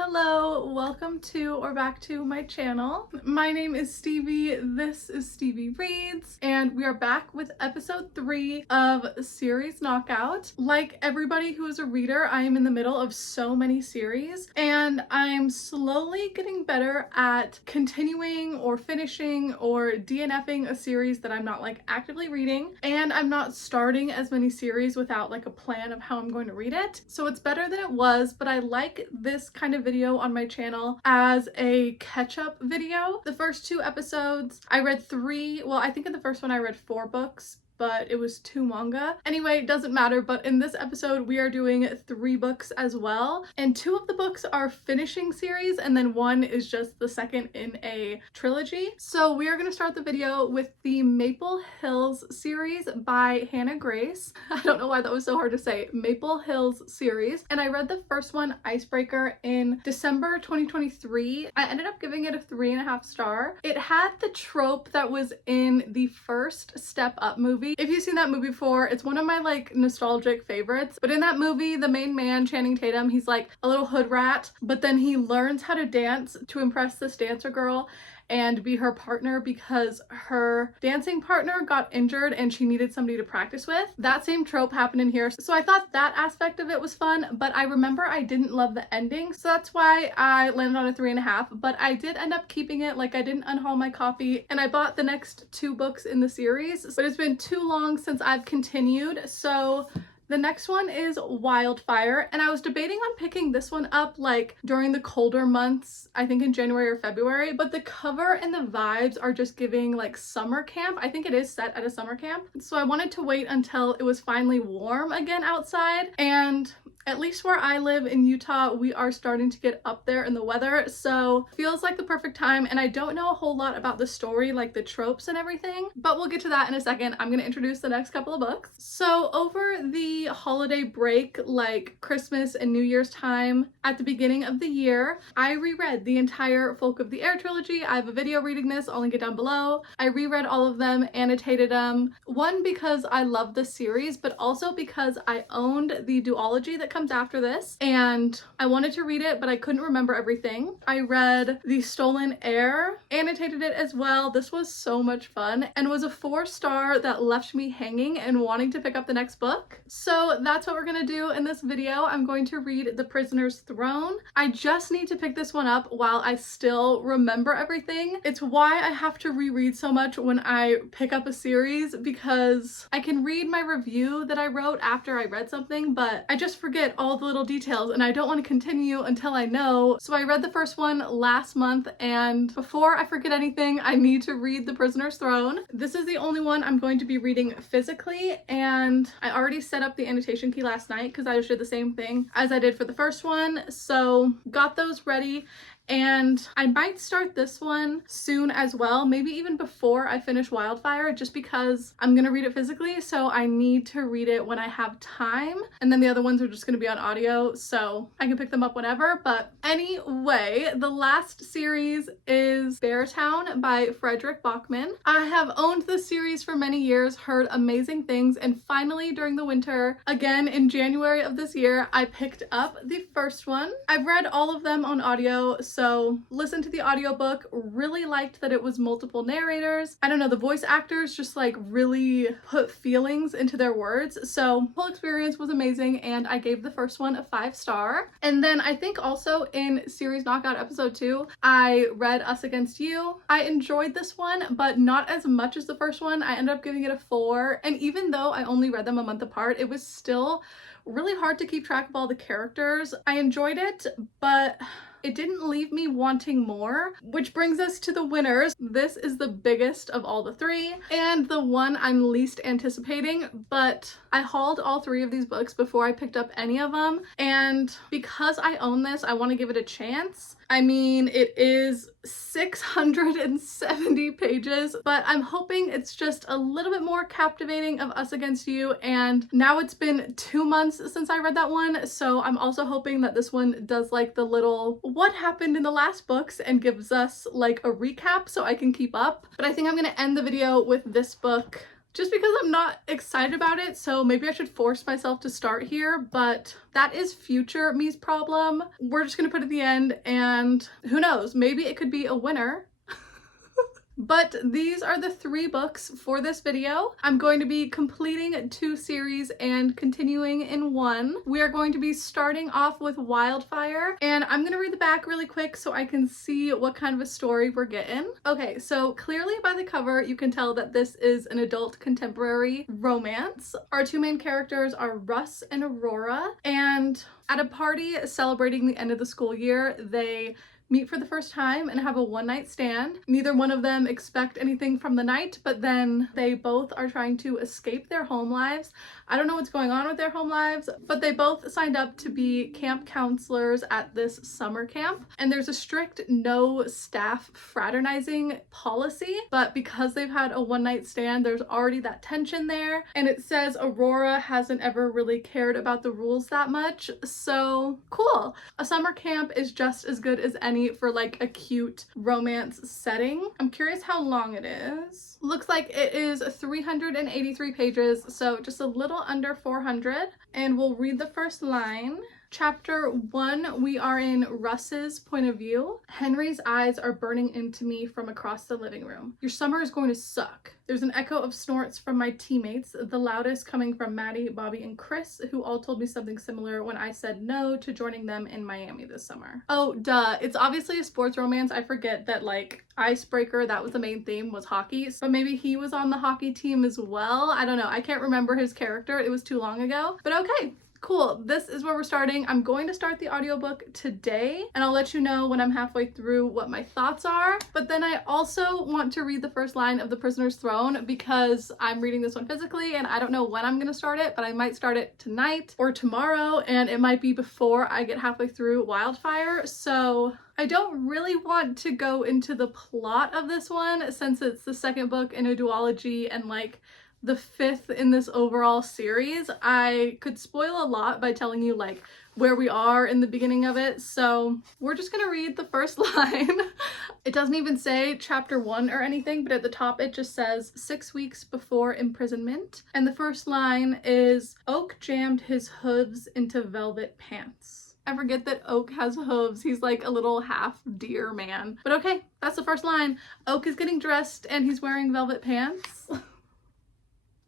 Hello, welcome to or back to my channel. My name is Stevie, this is Stevie Reads, and we are back with episode 3 of Series Knockout. Like everybody who is a reader, I am in the middle of so many series, and I'm slowly getting better at continuing or finishing or DNFing a series that I'm not like actively reading, and I'm not starting as many series without like a plan of how I'm going to read it. So it's better than it was, but I like this kind of video on my channel as a catch-up video. The first 2 episodes, I read 3, well, I think in the first one I read 4 books, but it was 2 manga. Anyway, it doesn't matter, but in this episode we are doing 3 books as well, and 2 of the books are finishing series and then 1 is just the second in a trilogy. So we are going to start the video with the Maple Hills series by Hannah Grace. I don't know why that was so hard to say. Maple Hills series. And I read the first one, Icebreaker, in December 2023. I ended up giving it a 3.5 star. It had the trope that was in the first Step Up movie. If you've seen that movie before, it's one of my like nostalgic favorites. But in that movie, the main man, Channing Tatum, he's like a little hood rat, but then he learns how to dance to impress this dancer girl and be her partner because her dancing partner got injured and she needed somebody to practice with. That same trope happened in here. So I thought that aspect of it was fun, but I remember I didn't love the ending. So that's why I landed on a 3.5, but I did end up keeping it. Like I didn't unhaul my copy and I bought the next 2 books in the series, but it's been too long since I've continued. So the next one is Wildfire, and I was debating on picking this one up like during the colder months, I think in January or February, but the cover and the vibes are just giving like summer camp. I think it is set at a summer camp. So I wanted to wait until it was finally warm again outside, and at least where I live in Utah, we are starting to get up there in the weather, so feels like the perfect time. And I don't know a whole lot about the story, like the tropes and everything, but we'll get to that in a second. I'm gonna introduce the next couple of books. So over the holiday break, like Christmas and New Year's time at the beginning of the year, I reread the entire Folk of the Air trilogy. I have a video reading this, I'll link it down below. I reread all of them, annotated them. One, because I love the series, but also because I owned the duology that comes after this and I wanted to read it, but I couldn't remember everything. I read The Stolen Heir, annotated it as well. This was so much fun and was a 4-star that left me hanging and wanting to pick up the next book. So that's what we're gonna do in this video. I'm going to read The Prisoner's Throne. I just need to pick this one up while I still remember everything. It's why I have to reread so much when I pick up a series, because I can read my review that I wrote after I read something, but I just forget all the little details and I don't want to continue until I know. So I read the first one last month, and before I forget anything, I need to read The Prisoner's Throne. This is the only one I'm going to be reading physically, and I already set up the annotation key last night because I just did the same thing as I did for the first one. So got those ready. And I might start this one soon as well, maybe even before I finish Wildfire, just because I'm gonna read it physically, so I need to read it when I have time, and then the other ones are just gonna be on audio, so I can pick them up whenever. But anyway, the last series is Beartown by Frederick Bachman. I have owned this series for many years, heard amazing things, and finally during the winter, again in January of this year, I picked up the first one. I've read all of them on audio, so listened to the audiobook, really liked that it was multiple narrators. I don't know, the voice actors just like really put feelings into their words. So the whole experience was amazing, and I gave the first one a 5-star. And then I think also in Series Knockout episode 2, I read Us Against You. I enjoyed this one, but not as much as the first one. I ended up giving it a 4. And even though I only read them a month apart, it was still really hard to keep track of all the characters. I enjoyed it, but it didn't leave me wanting more, which brings us to the winners. This is the biggest of all the 3 and the one I'm least anticipating, but I hauled all 3 of these books before I picked up any of them, and because I own this, I want to give it a chance. I mean, it is 670 pages, but I'm hoping it's just a little bit more captivating of Us Against You, and now it's been 2 months since I read that one, so I'm also hoping that this one does like the little what happened in the last books and gives us like a recap so I can keep up. But I think I'm gonna end the video with this book just because I'm not excited about it, so maybe I should force myself to start here, but that is future me's problem. We're just gonna put it at the end, and who knows, maybe it could be a winner. But these are the 3 books for this video. I'm going to be completing 2 series and continuing in 1. We are going to be starting off with Wildfire, and I'm gonna read the back really quick so I can see what kind of a story we're getting. Okay, so clearly by the cover, you can tell that this is an adult contemporary romance. Our 2 main characters are Russ and Aurora, and at a party celebrating the end of the school year, they meet for the first time and have a one-night stand. Neither one of them expect anything from the night, but then they both are trying to escape their home lives. I don't know what's going on with their home lives, but they both signed up to be camp counselors at this summer camp, and there's a strict no staff fraternizing policy, but because they've had a one-night stand, there's already that tension there, and it says Aurora hasn't ever really cared about the rules that much, so cool. A summer camp is just as good as any for like a cute romance setting. I'm curious how long it is. Looks like it is 383 pages, so just a little under 400. And we'll read the first line. Chapter 1, we are in Russ's point of view. Henry's eyes are burning into me from across the living room. Your summer is going to suck. There's an echo of snorts from my teammates, the loudest coming from Maddie, Bobby, and Chris, who all told me something similar when I said no to joining them in Miami this summer. Oh, duh. It's obviously a sports romance. I forget that, like, Icebreaker, that was the main theme, was hockey. But maybe he was on the hockey team as well. I don't know. I can't remember his character. It was too long ago. But okay. Cool, this is where we're starting. I'm going to start the audiobook today, and I'll let you know when I'm halfway through what my thoughts are. But then I also want to read the first line of The Prisoner's Throne because I'm reading this one physically, and I don't know when I'm gonna start it, but I might start it tonight or tomorrow, and it might be before I get halfway through Wildfire. So I don't really want to go into the plot of this one since it's the second book in a duology and like the 5th in this overall series. I could spoil a lot by telling you like where we are in the beginning of it, so we're just gonna read the first line. It doesn't even say chapter 1 or anything, but at the top it just says 6 weeks before imprisonment, and the first line is Oak jammed his hooves into velvet pants. I forget that Oak has hooves. He's like a little half deer man. But okay, that's the first line. Oak is getting dressed and he's wearing velvet pants.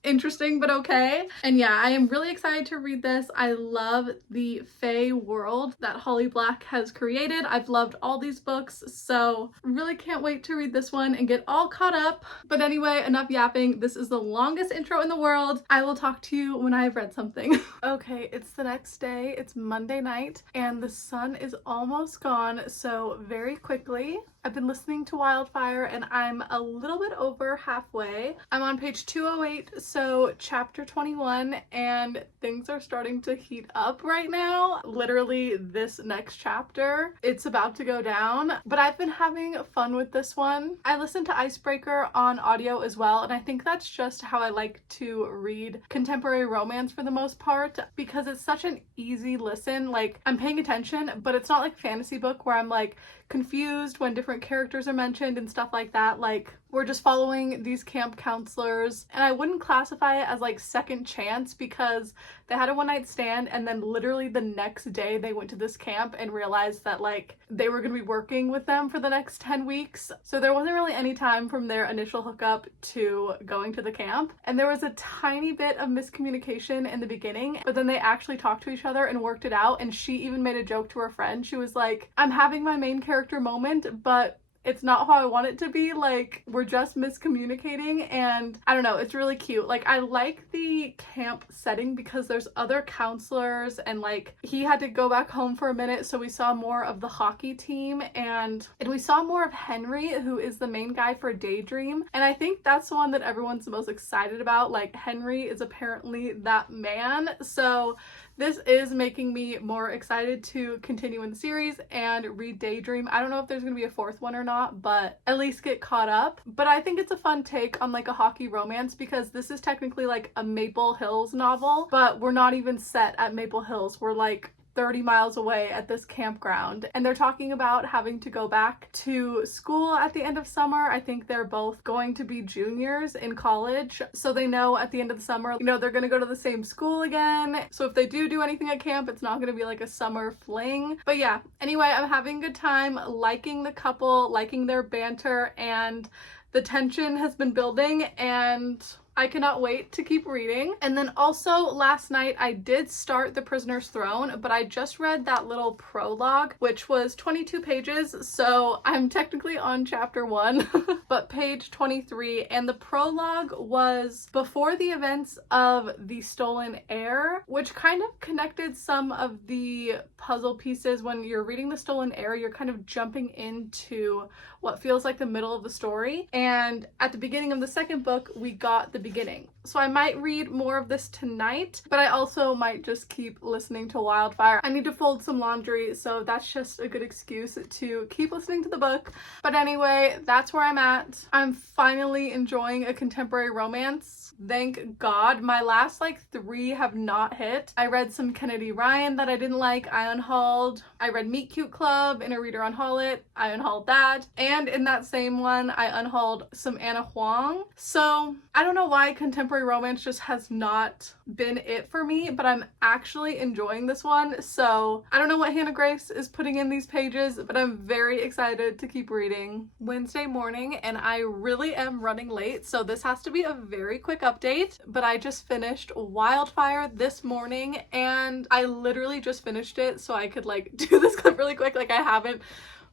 Interesting, but okay. And yeah, I am really excited to read this. I love the Fae world that Holly Black has created. I've loved all these books, so really can't wait to read this one and get all caught up. But anyway, enough yapping. This is the longest intro in the world. I will talk to you when I have read something. Okay, it's the next day. It's Monday night, and the sun is almost gone, so very quickly. I've been listening to Wildfire and I'm a little bit over halfway. I'm on page 208, so chapter 21, and things are starting to heat up right now. Literally this next chapter, it's about to go down, but I've been having fun with this one. I listened to Icebreaker on audio as well, and I think that's just how I like to read contemporary romance for the most part because it's such an easy listen. Like, I'm paying attention, but it's not like fantasy book where I'm like confused when different characters are mentioned and stuff like that. Like, we're just following these camp counselors, and I wouldn't classify it as like second chance because they had a one-night stand and then literally the next day they went to this camp and realized that like they were going to be working with them for the next 10 weeks. So there wasn't really any time from their initial hookup to going to the camp, and there was a tiny bit of miscommunication in the beginning, but then they actually talked to each other and worked it out. And she even made a joke to her friend. She was like, I'm having my main character moment, but it's not how I want it to be. Like, we're just miscommunicating, and I don't know, it's really cute. Like, I like the camp setting because there's other counselors, and like he had to go back home for a minute, so we saw more of the hockey team, and we saw more of Henry, who is the main guy for Daydream, and I think that's the one that everyone's the most excited about. Like, Henry is apparently that man, so this is making me more excited to continue in the series and read Daydream. I don't know if there's going to be a 4th one or not, but at least get caught up. But I think it's a fun take on like a hockey romance because this is technically like a Maple Hills novel, but we're not even set at Maple Hills. We're like 30 miles away at this campground, and they're talking about having to go back to school at the end of summer. I think they're both going to be juniors in college, so they know at the end of the summer, you know, they're gonna go to the same school again. So if they do anything at camp, it's not gonna be like a summer fling. But yeah, anyway, I'm having a good time, liking the couple, liking their banter, and the tension has been building, and I cannot wait to keep reading. And then also last night I did start The Prisoner's Throne, but I just read that little prologue, which was 22 pages, so I'm technically on chapter 1, but page 23, and the prologue was before the events of The Stolen Heir, which kind of connected some of the puzzle pieces. When you're reading The Stolen Heir, you're kind of jumping into what feels like the middle of the story, and at the beginning of the second book we got the beginning. So I might read more of this tonight, but I also might just keep listening to Wildfire. I need to fold some laundry, so that's just a good excuse to keep listening to the book. But anyway, that's where I'm at. I'm finally enjoying a contemporary romance. Thank God. My last like 3 have not hit. I read some Kennedy Ryan that I didn't like, I unhauled. I read Meet Cute Club in a reader unhaul it, I unhauled that. And in that same one, I unhauled some Anna Huang. So I don't know why contemporary romance just has not been it for me, but I'm actually enjoying this one. So I don't know what Hannah Grace is putting in these pages, but I'm very excited to keep reading. Wednesday morning, and I really am running late, so this has to be a very quick update, but I just finished Wildfire this morning, and I literally just finished it so I could like do this clip really quick. Like, I haven't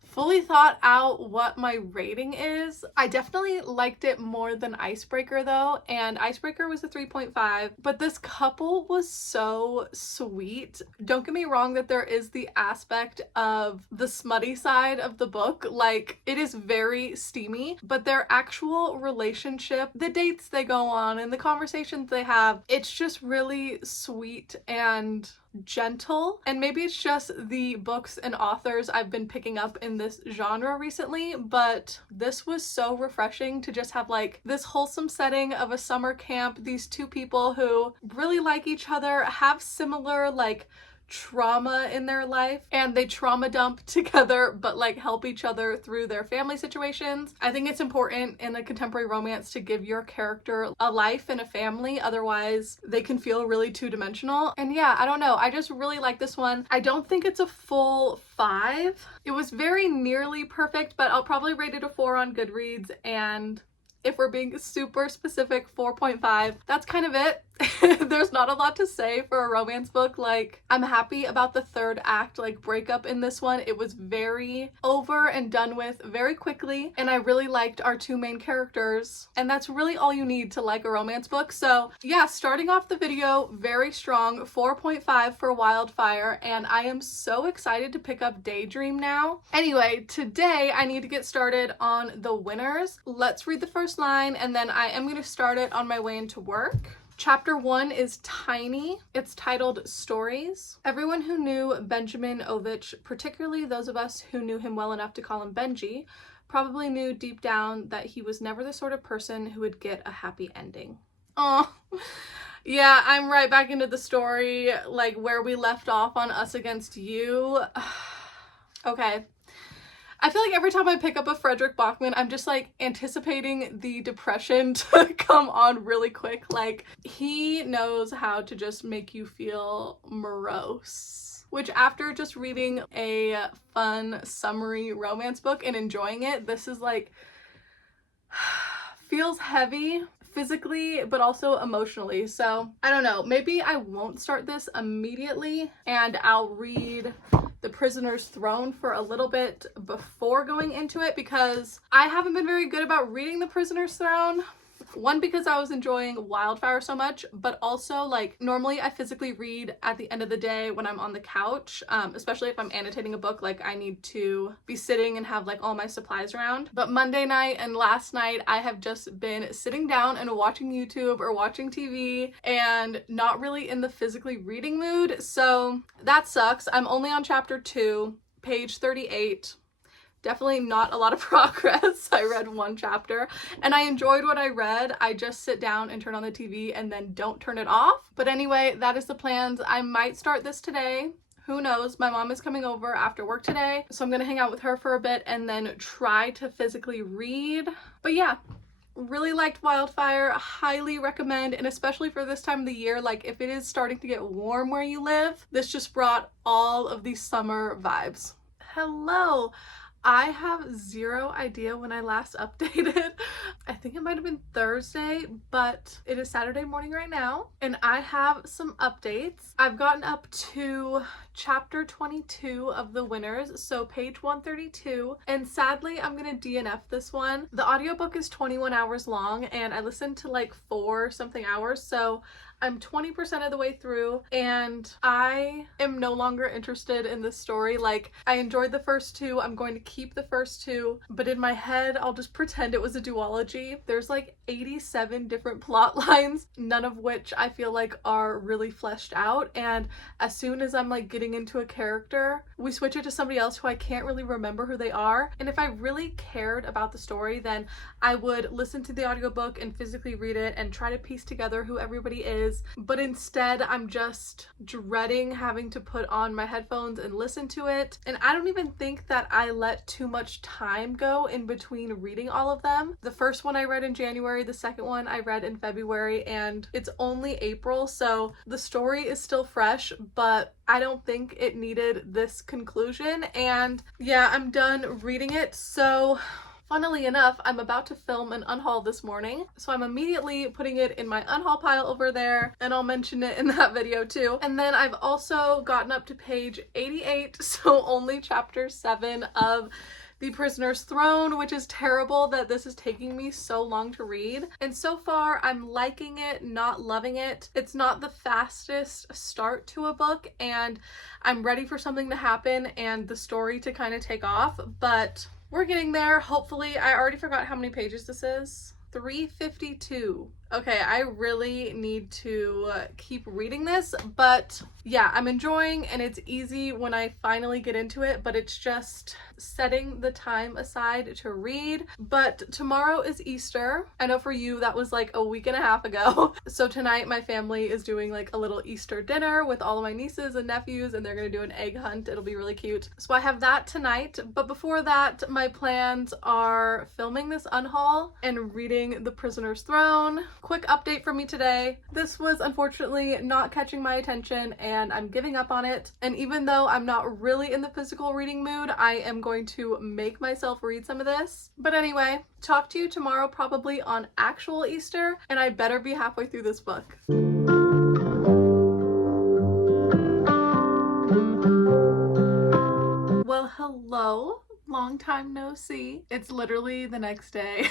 fully thought out what my rating is. I definitely liked it more than Icebreaker though, and Icebreaker was a 3.5, but this couple was so sweet. Don't get me wrong that there is the aspect of the smutty side of the book, like it is very steamy, but their actual relationship, the dates they go on and the conversations they have, it's just really sweet and gentle. And maybe it's just the books and authors I've been picking up in this genre recently, but this was so refreshing to just have like this wholesome setting of a summer camp, these two people who really like each other, have similar like trauma in their life, and they trauma dump together but like help each other through their family situations. I think it's important in a contemporary romance to give your character a life and a family, otherwise they can feel really two-dimensional. And yeah, I don't know, I just really like this one. I don't think it's a full 5. It was very nearly perfect, but I'll probably rate it a 4 on Goodreads, and if we're being super specific, 4.5. That's kind of it. There's not a lot to say for a romance book. Like, I'm happy about the third act, like breakup in this one. It was very over and done with very quickly, and I really liked our 2 main characters, and that's really all you need to like a romance book. So yeah, starting off the video very strong, 4.5 for Wildfire, and I am so excited to pick up Daydream now. Anyway, today I need to get started on the winners. Let's read the first line, and then I am going to start it on my way into work. Chapter 1 is tiny. It's titled Stories. Everyone who knew Benjamin Ovich, particularly those of us who knew him well enough to call him Benji, probably knew deep down that he was never the sort of person who would get a happy ending. Oh, yeah, I'm right back into the story, like where we left off on Us Against You. Okay. I feel like every time I pick up a Frederick Bachman, I'm just like anticipating the depression to come on really quick. Like, he knows how to just make you feel morose. Which, after just reading a fun summary romance book and enjoying it, this is like, feels heavy physically but also emotionally. So I don't know, maybe I won't start this immediately and I'll read The Prisoner's Throne for a little bit before going into it, because I haven't been very good about reading The Prisoner's Throne. One, because I was enjoying Wildfire so much, but also like normally I physically read at the end of the day when I'm on the couch, especially if I'm annotating a book. Like, I need to be sitting and have like all my supplies around. But Monday night and last night I have just been sitting down and watching YouTube or watching TV and not really in the physically reading mood. So that sucks. I'm only on chapter 2, page 38. Definitely not a lot of progress. I read 1 chapter and I enjoyed what I read. I just sit down and turn on the TV and then don't turn it off. But anyway, that is the plans. I might start this today. who knows? My mom is coming over after work today, so I'm gonna hang out with her for a bit and then try to physically read. But yeah, really liked Wildfire, highly recommend, and especially for this time of the year, like if it is starting to get warm where you live, this just brought all of these summer vibes. Hello. I have zero idea when I last updated. I think it might have been Thursday, but it is Saturday morning right now, and I have some updates. I've gotten up to chapter 22 of The Winners, so page 132, and sadly I'm gonna DNF this one. The audiobook is 21 hours long, and I listened to like 4 something hours, so I'm 20% of the way through, and I am no longer interested in this story. Like, I enjoyed the first 2, I'm going to keep the first 2, but in my head, I'll just pretend it was a duology. There's like 87 different plot lines, none of which I feel like are really fleshed out, and as soon as I'm like getting into a character, we switch it to somebody else who I can't really remember who they are, and if I really cared about the story, then I would listen to the audiobook and physically read it and try to piece together who everybody is. But instead I'm just dreading having to put on my headphones and listen to it, and I don't even think that I let too much time go in between reading all of them. The first one I read in January, the second one I read in February, and it's only April, so the story is still fresh, but I don't think it needed this conclusion. And yeah, I'm done reading it. So funnily enough, I'm about to film an unhaul this morning, so I'm immediately putting it in my unhaul pile over there, and I'll mention it in that video too. And then I've also gotten up to page 88, so only chapter 7 of The Prisoner's Throne, which is terrible that this is taking me so long to read. And so far, I'm liking it, not loving it. It's not the fastest start to a book, and I'm ready for something to happen and the story to kind of take off, but we're getting there, hopefully. I already forgot how many pages this is. 352. Okay, I really need to keep reading this, but yeah, I'm enjoying, and it's easy when I finally get into it, but it's just setting the time aside to read. But tomorrow is Easter. I know for you that was like a week and a half ago. So tonight my family is doing like a little Easter dinner with all of my nieces and nephews, and they're gonna do an egg hunt. It'll be really cute. So I have that tonight, but before that my plans are filming this unhaul and reading The Prisoner's Throne. Quick update from me today. This was unfortunately not catching my attention, and I'm giving up on it. And even though I'm not really in the physical reading mood, I am going to make myself read some of this. But anyway, talk to you tomorrow probably on actual Easter, and I better be halfway through this book. Well, hello. Long time no see. It's literally the next day.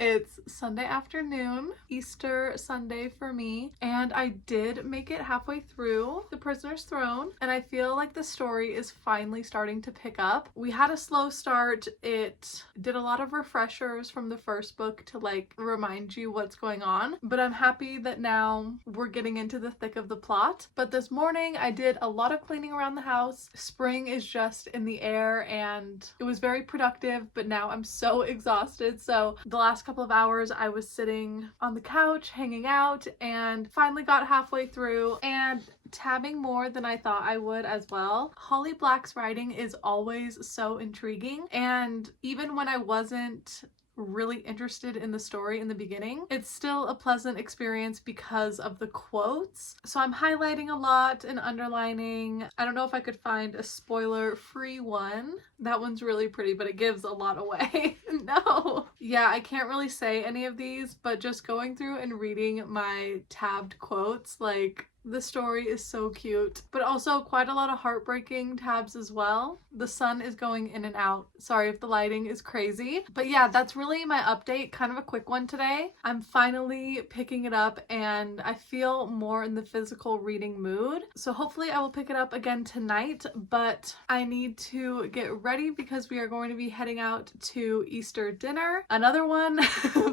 It's Sunday afternoon, Easter Sunday for me, and I did make it halfway through The Prisoner's Throne, and I feel like the story is finally starting to pick up. We had a slow start. It did a lot of refreshers from the first book to like remind you what's going on, but I'm happy that now we're getting into the thick of the plot. But this morning I did a lot of cleaning around the house. Spring is just in the air, and it was very productive, but now I'm so exhausted. So the last couple of hours I was sitting on the couch hanging out, and finally got halfway through and tabbing more than I thought I would as well. Holly Black's writing is always so intriguing, and even when I wasn't really interested in the story in the beginning, it's still a pleasant experience because of the quotes. So I'm highlighting a lot and underlining. I don't know if I could find a spoiler-free one. That one's really pretty, but it gives a lot away. No. Yeah, I can't really say any of these, but just going through and reading my tabbed quotes, like, the story is so cute, but also quite a lot of heartbreaking tabs as well. The sun is going in and out. Sorry if the lighting is crazy. But yeah, that's really my update. Kind of a quick one today. I'm finally picking it up, and I feel more in the physical reading mood. So hopefully I will pick it up again tonight, but I need to get ready because we are going to be heading out to Easter dinner. Another one,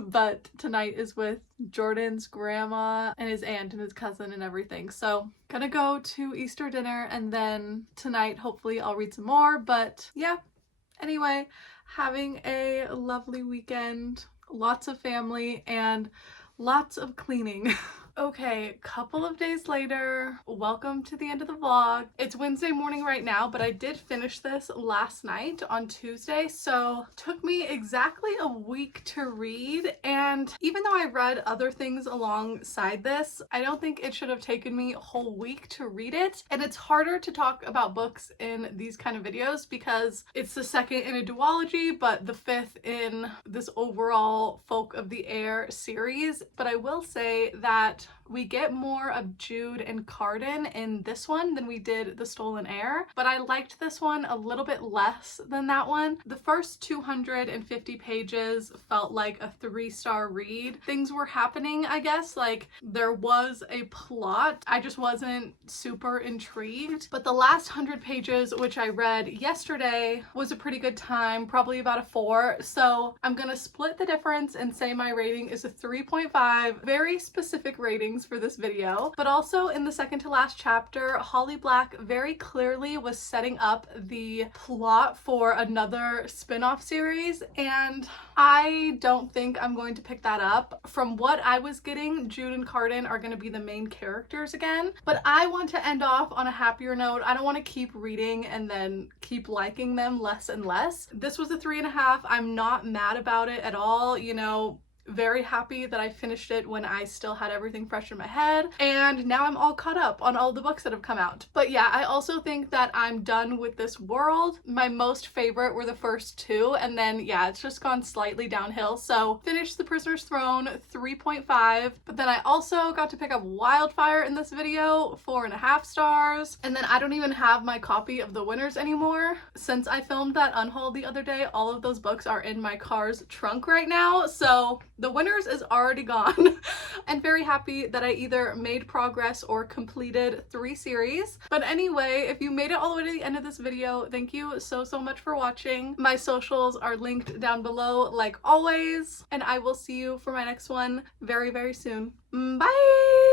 but tonight is with Jordan's grandma and his aunt and his cousin and everything. So gonna go to Easter dinner, and then tonight hopefully I'll read some more. But yeah, anyway, having a lovely weekend, lots of family and lots of cleaning. Okay, couple of days later, welcome to the end of the vlog. It's Wednesday morning right now, but I did finish this last night on Tuesday, so took me exactly a week to read, and even though I read other things alongside this, I don't think it should have taken me a whole week to read it. And it's harder to talk about books in these kind of videos because it's the second in a duology, but the fifth in this overall Folk of the Air series. But I will say that we get more of Jude and Cardan in this one than we did the Stolen Heir, but I liked this one a little bit less than that one. The first 250 pages felt like a 3-star read. Things were happening, I guess, like there was a plot. I just wasn't super intrigued. But the last 100 pages, which I read yesterday, was a pretty good time, probably about a 4. So I'm gonna split the difference and say my rating is a 3.5. Very specific rating for this video, but also in the second to last chapter, Holly Black very clearly was setting up the plot for another spin-off series, and I don't think I'm going to pick that up. From what I was getting, Jude and Cardan are going to be the main characters again, but I want to end off on a happier note. I don't want to keep reading and then keep liking them less and less. This was a 3.5. I'm not mad about it at all, you know. Very happy that I finished it when I still had everything fresh in my head, and now I'm all caught up on all the books that have come out. But yeah, I also think that I'm done with this world. My most favorite were the first 2, and then yeah, it's just gone slightly downhill. So finished The Prisoner's Throne, 3.5, but then I also got to pick up Wildfire in this video, 4.5 stars, and then I don't even have my copy of The Winners anymore. Since I filmed that unhaul the other day, all of those books are in my car's trunk right now, so The Winners is already gone. I'm very happy that I either made progress or completed 3 series. But anyway, if you made it all the way to the end of this video, thank you so much for watching. My socials are linked down below like always, and I will see you for my next one very soon. Bye!